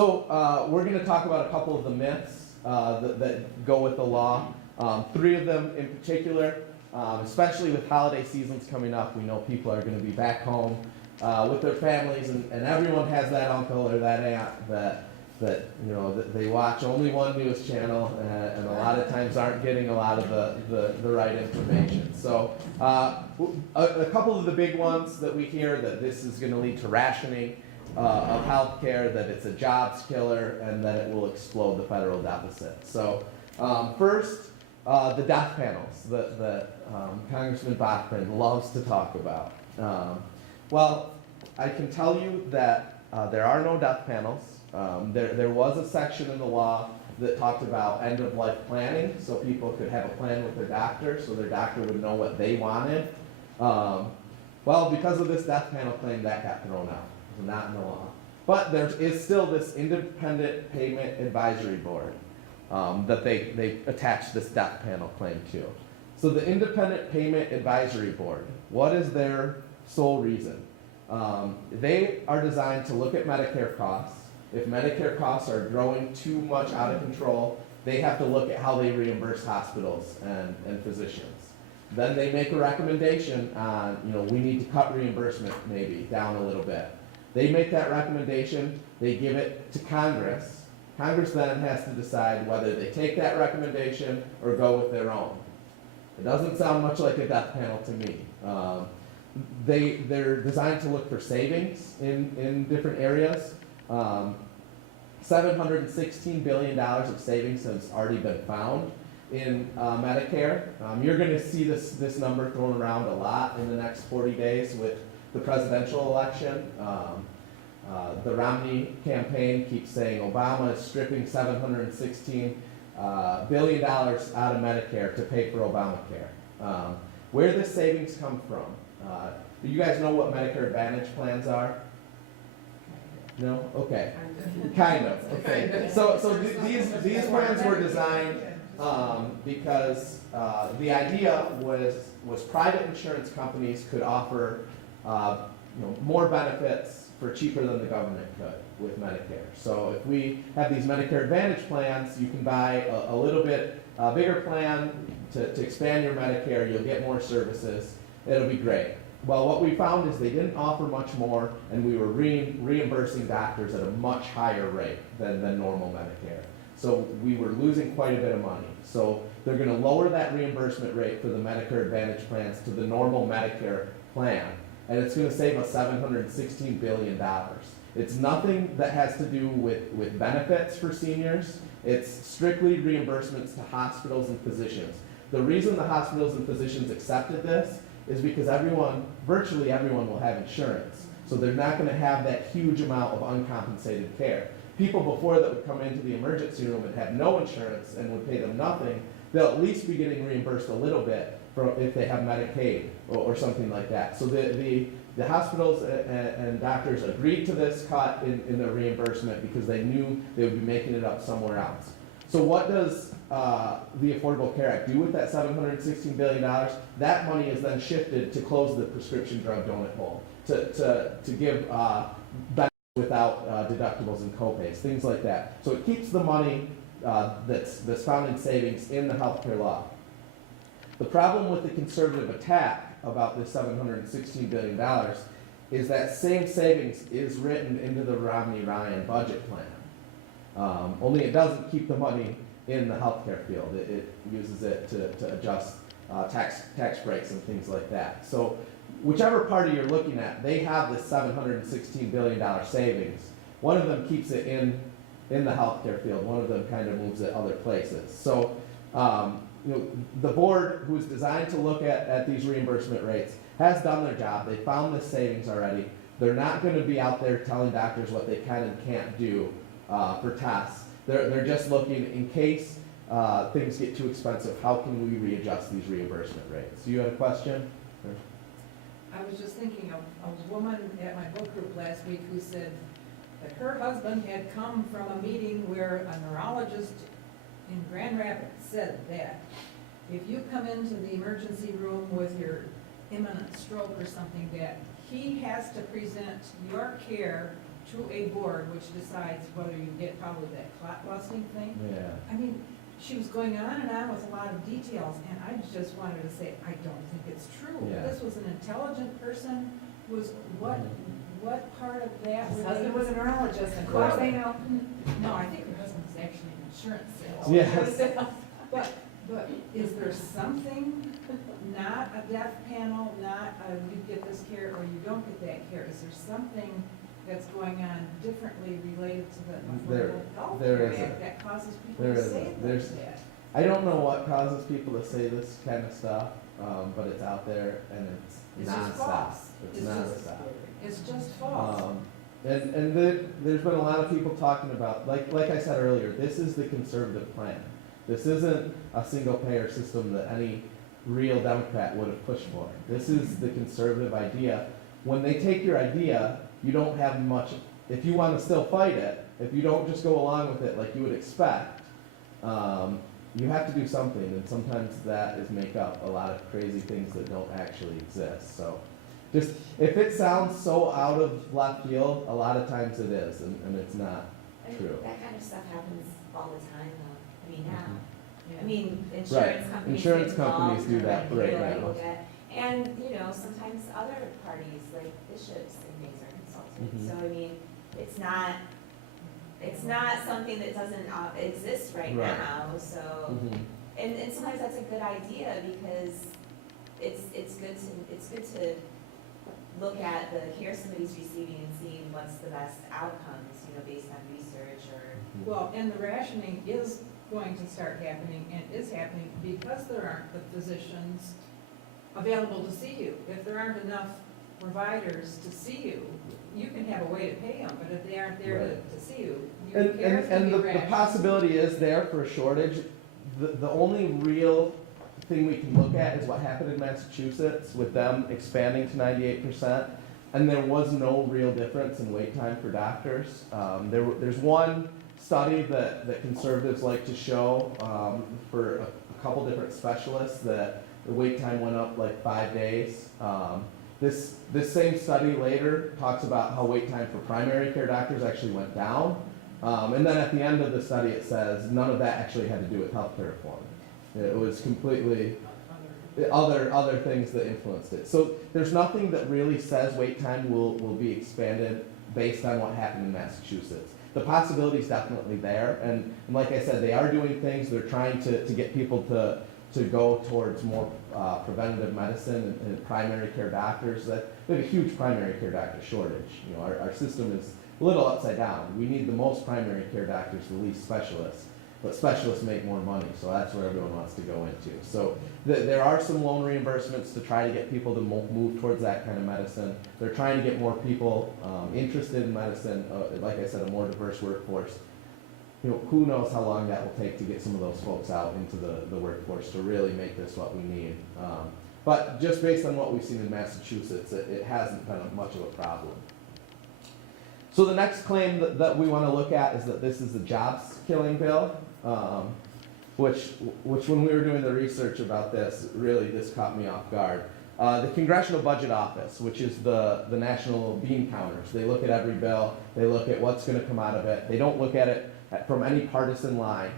So we're going to talk about a couple of the myths that go with the law. Three of them in particular, especially with holiday seasons coming up. We know people are going to be back home with their families, and everyone has that uncle or that aunt that you know that they watch only one news channel and a lot of times aren't getting a lot of the right information. So a couple of the big ones that we hear, that this is going to lead to rationing of health care, that it's a jobs killer, and that it will explode the federal deficit. So first, the death panels that Congressman Bachmann loves to talk about. Well, I can tell you that there are no death panels. There was a section in the law that talked about end-of-life planning, so people could have a plan with their doctor, so their doctor would know what they wanted. Well, because of this death panel claim, that got thrown out. It's not in the law. But there is still this independent payment advisory board that they attached this death panel claim to. So the independent payment advisory board, what is their sole reason? They are designed to look at Medicare costs. If Medicare costs are growing too much out of control, they have to look at how they reimburse hospitals and physicians. Then they make a recommendation on, we need to cut reimbursement maybe down a little bit. They make that recommendation, they give it to Congress. Congress then has to decide whether they take that recommendation or go with their own. It doesn't sound much like a death panel to me. They're designed to look for savings in different areas. $716 billion of savings has already been found in Medicare. You're going to see this number thrown around a lot in the next 40 days with the presidential election. The Romney campaign keeps saying Obama is stripping $716 billion out of Medicare to pay for Obamacare. Where this savings come from? Do you guys know what Medicare Advantage plans are? No? Okay. Kind of. Okay. So these plans were designed because the idea was private insurance companies could offer more benefits for cheaper than the government could with Medicare. So if we have these Medicare Advantage plans, you can buy a little bit bigger plan to expand your Medicare. You'll get more services. It'll be great. Well, what we found is they didn't offer much more, and we were reimbursing doctors at a much higher rate than normal Medicare. So we were losing quite a bit of money. So they're going to lower that reimbursement rate for the Medicare Advantage plans to the normal Medicare plan, and it's going to save us $716 billion. It's nothing that has to do with benefits for seniors. It's strictly reimbursements to hospitals and physicians. The reason the hospitals and physicians accepted this is because virtually everyone will have insurance. So they're not going to have that huge amount of uncompensated care. People before that would come into the emergency room and have no insurance and would pay them nothing, they'll at least be getting reimbursed a little bit if they have Medicaid or something like that. So the hospitals and doctors agreed to this cut in their reimbursement because they knew they would be making it up somewhere else. So what does the Affordable Care Act do with that $716 billion? That money is then shifted to close the prescription drug donut hole, to give benefits without deductibles and copays, things like that. So it keeps the money that's found in savings in the healthcare law. The problem with the conservative attack about this $716 billion is that same savings is written into the Romney-Ryan budget plan. Only it doesn't keep the money in the healthcare field. It uses it to adjust tax breaks and things like that. So whichever party you're looking at, they have this $716 billion savings. One of them keeps it in the healthcare field. One of them kind of moves it other places. So the board, who is designed to look at these reimbursement rates, has done their job. They found this savings already. They're not going to be out there telling doctors what they can and can't do for tests. They're just looking in case things get too expensive, how can we readjust these reimbursement rates? You had a question? I was just thinking of a woman at my book group last week who said that her husband had come from a meeting where a neurologist in Grand Rapids said that if you come into the emergency room with your imminent stroke or something, that he has to present your care to a board which decides whether you get probably that clot busting thing. Yeah. I mean, she was going on and on with a lot of details, and I just wanted to say, I don't think it's true. Yeah. This was an intelligent person, was, what part of that? His were husband they- was a neurologist, and of course they know. No, I think her husband was actually an insurance Yes. salesman. But is there something, not a death panel, not a you get this care or you don't get that care? Is there something that's going on differently related to the There- Affordable Health there Care isn't. Act that causes people There to isn't. say it There's- like that? I don't know what causes people to say this kind of stuff, but it's out there and it's It's just nonstop. false. It's It's just- nonstop. It's just false. There's been a lot of people talking about, like I said earlier, this is the conservative plan. This isn't a single payer system that any real Democrat would have pushed for. This is the conservative idea. When they take your idea, you don't have much, if you want to still fight it, if you don't just go along with it like you would expect, you have to do something, and sometimes that is make up a lot of crazy things that don't actually exist. So just, if it sounds so out of left field, a lot of times it is, and it's not And true. that kind of stuff happens all the time, though. I mean, now. Yeah. I mean, Right. insurance companies. Insurance get involved companies do and that regulate right now. that. And, you know, sometimes other parties, like bishops and things are consulted. Mhm. So, I mean, it's not something that doesn't exist right Right. now, so. Mhm. And sometimes that's a good idea because it's good to look at the care somebody's receiving and seeing what's the best outcomes, you know, based on research or. Well, and the rationing is going to start happening and is happening because there aren't the physicians available to see you. If there aren't enough providers to see you, you can have a way to pay them, but if they aren't there Right. to see you, your And, care and, is gonna and be the rationed. possibility is there for a shortage. The only real thing we can look at is what happened in Massachusetts with them expanding to 98%. And there was no real difference in wait time for doctors. There's one study that conservatives like to show for a couple different specialists that the wait time went up like 5 days. This same study later talks about how wait time for primary care doctors actually went down. And then at the end of the study, it says none of that actually had to do with healthcare reform. It was completely other things that influenced it. So there's nothing that really says wait time will be expanded based on what happened in Massachusetts. The possibility is definitely there, and like I said, they are doing things. They're trying to get people to go towards more preventative medicine and primary care doctors. We have a huge primary care doctor shortage. You know, our system is a little upside down. We need the most primary care doctors, the least specialists. But specialists make more money, so that's where everyone wants to go into. So there are some loan reimbursements to try to get people to move towards that kind of medicine. They're trying to get more people interested in medicine, like I said, a more diverse workforce. You know, who knows how long that will take to get some of those folks out into the workforce to really make this what we need. But just based on what we've seen in Massachusetts, it hasn't been much of a problem. So the next claim that we want to look at is that this is a jobs-killing bill, which when we were doing the research about this, really this caught me off guard. The Congressional Budget Office, which is the national bean counters, they look at every bill, they look at what's going to come out of it. They don't look at it from any partisan line.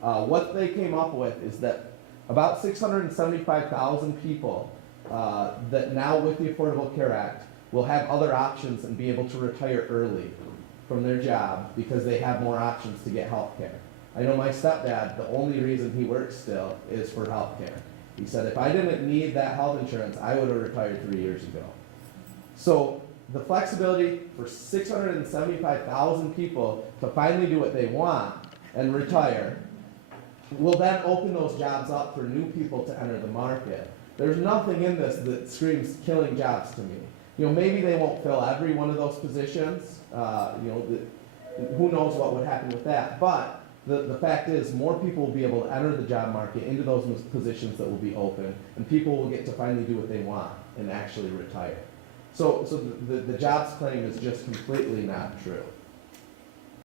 What they came up with is that about 675,000 people that now with the Affordable Care Act will have other options and be able to retire early from their job because they have more options to get health care. I know my stepdad, the only reason he works still is for health care. He said, if I didn't need that health insurance, I would have retired 3 years ago. So the flexibility for 675,000 people to finally do what they want and retire will then open those jobs up for new people to enter the market. There's nothing in this that screams killing jobs to me. You know, maybe they won't fill every one of those positions. Who knows what would happen with that? But the fact is, more people will be able to enter the job market into those positions that will be open, and people will get to finally do what they want and actually retire. So the jobs claim is just completely not true.